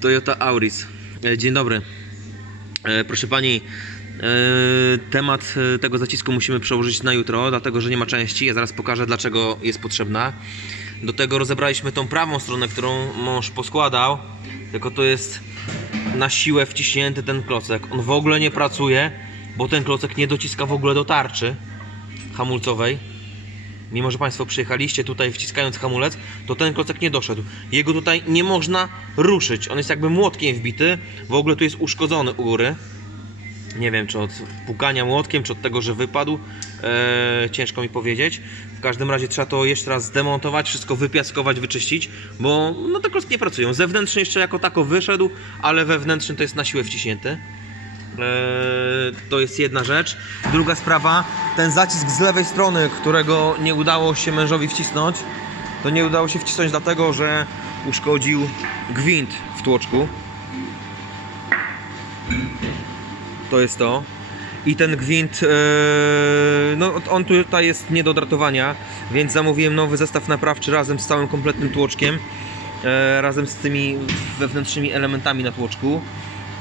Toyota Auris. E, Dzień dobry. E, Proszę pani, e, temat tego zacisku musimy przełożyć na jutro, dlatego że nie ma części. Ja zaraz pokażę, dlaczego jest potrzebna. Do tego rozebraliśmy tą prawą stronę, którą mąż poskładał, tylko to jest na siłę wciśnięty ten klocek. On w ogóle nie pracuje, bo ten klocek nie dociska w ogóle do tarczy hamulcowej. Mimo, że Państwo przyjechaliście tutaj wciskając hamulec, to ten klocek nie doszedł. Jego tutaj nie można ruszyć. On jest jakby młotkiem wbity. W ogóle tu jest uszkodzony u góry. Nie wiem, czy od pukania młotkiem, czy od tego, że wypadł. Eee, ciężko mi powiedzieć. W każdym razie trzeba to jeszcze raz zdemontować, wszystko wypiaskować, wyczyścić, bo no, te klocki nie pracują. Zewnętrzny jeszcze jako tako wyszedł, ale wewnętrzny to jest na siłę wciśnięty. Eee, to jest jedna rzecz. Druga sprawa, ten zacisk z lewej strony, którego nie udało się mężowi wcisnąć, to nie udało się wcisnąć dlatego, że uszkodził gwint w tłoczku. To jest to. I ten gwint, eee, no on tutaj jest nie do dratowania, więc zamówiłem nowy zestaw naprawczy razem z całym kompletnym tłoczkiem, e, razem z tymi wewnętrznymi elementami na tłoczku.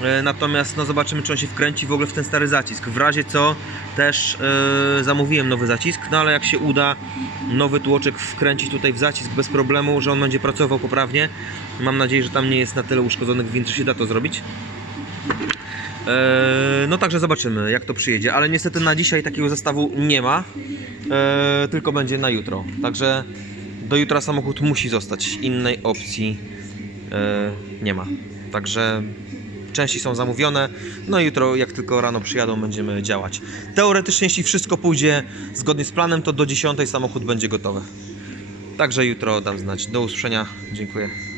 E, Natomiast no zobaczymy, czy on się wkręci w ogóle w ten stary zacisk. W razie co też e, zamówiłem nowy zacisk, no ale jak się uda nowy tłoczek wkręcić tutaj w zacisk bez problemu, że on będzie pracował poprawnie. Mam nadzieję, że tam nie jest na tyle uszkodzony gwint, że się da to zrobić. E, No także zobaczymy jak to przyjedzie, ale niestety na dzisiaj takiego zestawu nie ma, tylko będzie na jutro. Także do jutra samochód musi zostać, innej opcji nie ma. Także części są zamówione, no i jutro jak tylko rano przyjadą będziemy działać. Teoretycznie jeśli wszystko pójdzie zgodnie z planem, to do 10 samochód będzie gotowy. Także jutro dam znać. Do usłyszenia. Dziękuję.